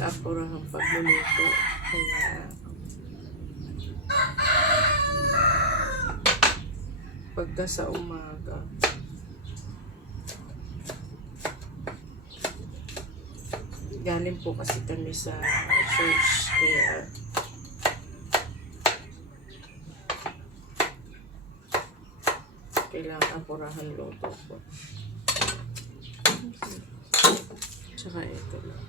apurahan pagluluto. Kaya pagka sa umaga, galing po kasi kami sa church, kaya kailangan apurahan luto po. Tsaka ito lang.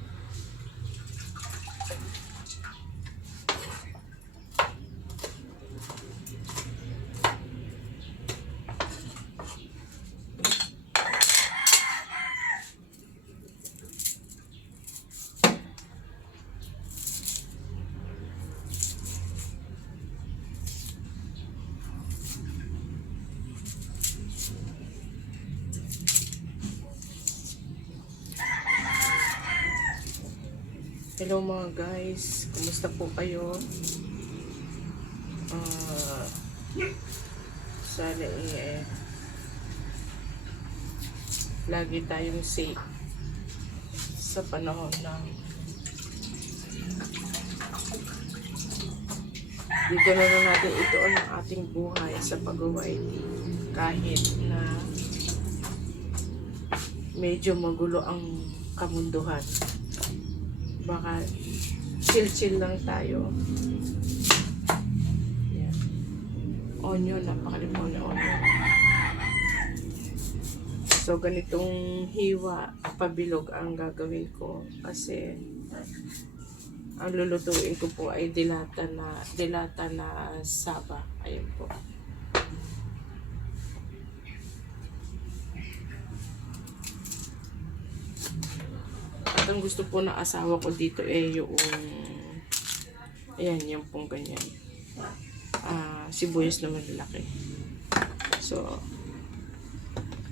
Hello mga guys, kumusta po kayo? Sana lagi tayong safe sa panahon ng dito na lang natin ito ang ating buhay sa pag-YT, kahit na medyo magulo ang kamunduhan. Baka chill-chill lang tayo. Yan. Onion, napakalimon na onion. So, ganitong hiwa, pabilog ang gagawin ko. Kasi, ang lulutuin ko po ay dilata na saba. Ayun po. At ang gusto po ng asawa ko dito yung ayan, yung pong ganyan. Sibuyas na malaki. So,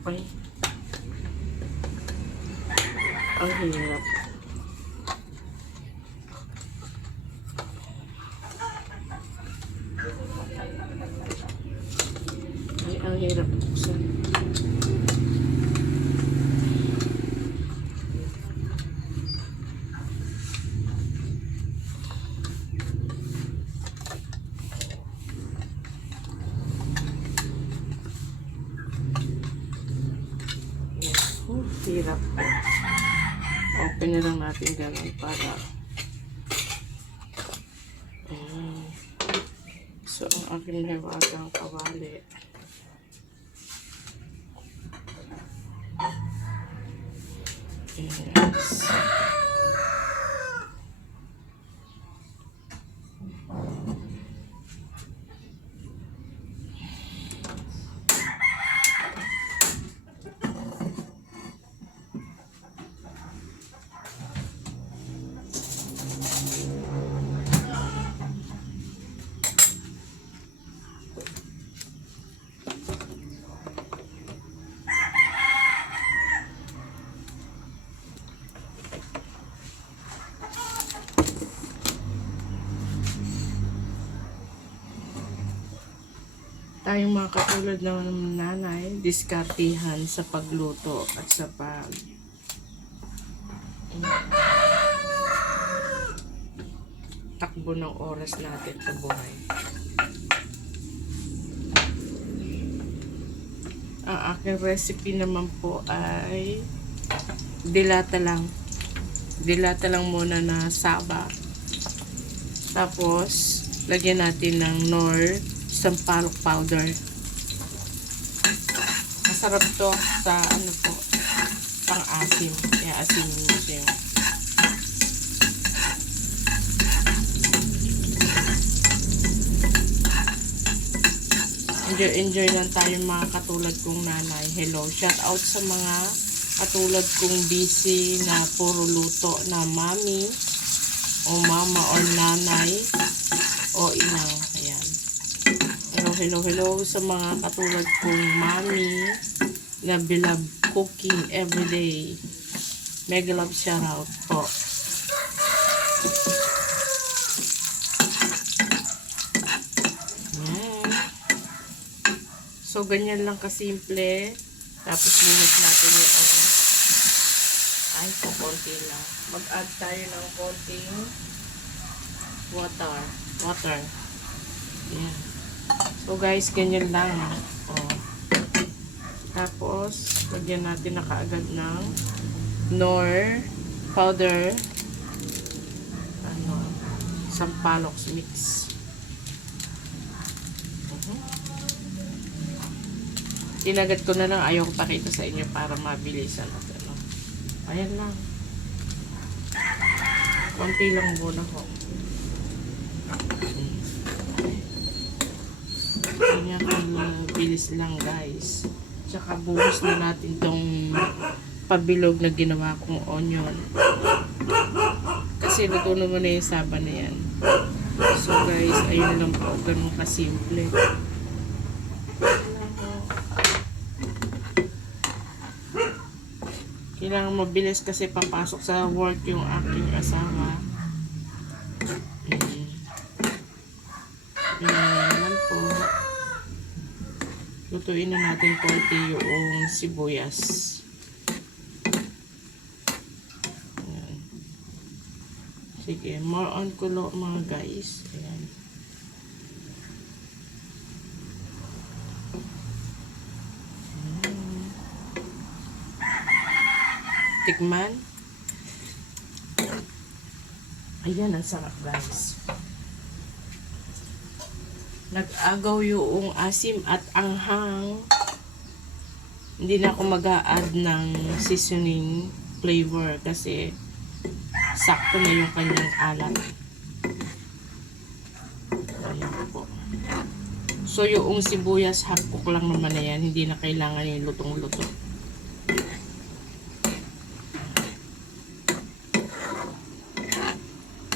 ay, ang hirap. Ay, ang hirap buksan. Hirap po. Open na lang natin ganun para so ang aking nahiwagang kawali yes. Tayong mga katulad ng nanay, diskartihan sa pagluto at sa takbo ng oras natin sa buhay. Ang aking recipe naman po ay dilata lang. Dilata lang muna na saba. Tapos, lagyan natin ng Knorr sampalok powder. Masarap to sa ano po, pang-asim. Kaya asim mo siya. Enjoy lang tayo mga katulad kong nanay. Hello, shout out sa mga katulad kong busy na puro luto na mami o mama or nanay o inang. Ayan. Hello sa mga katulad kong mami na love cooking everyday. Mega love shout out po. So, ganyan lang kasimple. Tapos, buhos natin yung Ay, konti lang. Mag-add tayo ng konting water. Yan. So guys, ganyan lang. Oh. Tapos, lagyan natin na kaagad ng Knorr powder. Sampalox mix. Tinagat ko na lang. Ayaw ko pakita sa inyo para mabilisan. Ayan lang. Konti lang muna ko. Ganyan bilis lang guys. Tsaka buhos na natin tong pabilog na ginawa kong onion. Kasi luto naman na yung saba na yan. So guys, ayun lang po. Ganun kasimple. Kailangan mabilis kasi papasok sa work yung aking asawa. Yan po. Lutuin na natin konti yung sibuyas. Ayan. Sige, more on kulo mga guys. Ayan. Tikman. Ayan, ang sarap guys. Nag-agaw yung asim at anghang. Hindi na ako mag-a-add ng seasoning flavor kasi sakto na yung kanyang alat. Ayan po. So yung sibuyas half cook lang naman na yan. Hindi na kailangan yung lutong-luto.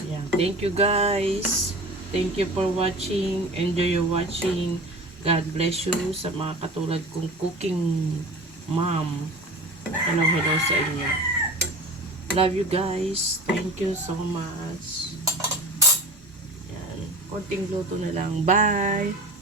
Ayan. Thank you guys. Thank you for watching. Enjoy your watching. God bless you sa mga katulad kong cooking mom. Hello sa inyo. Love you guys. Thank you so much. Yan. Konting luto na lang. Bye!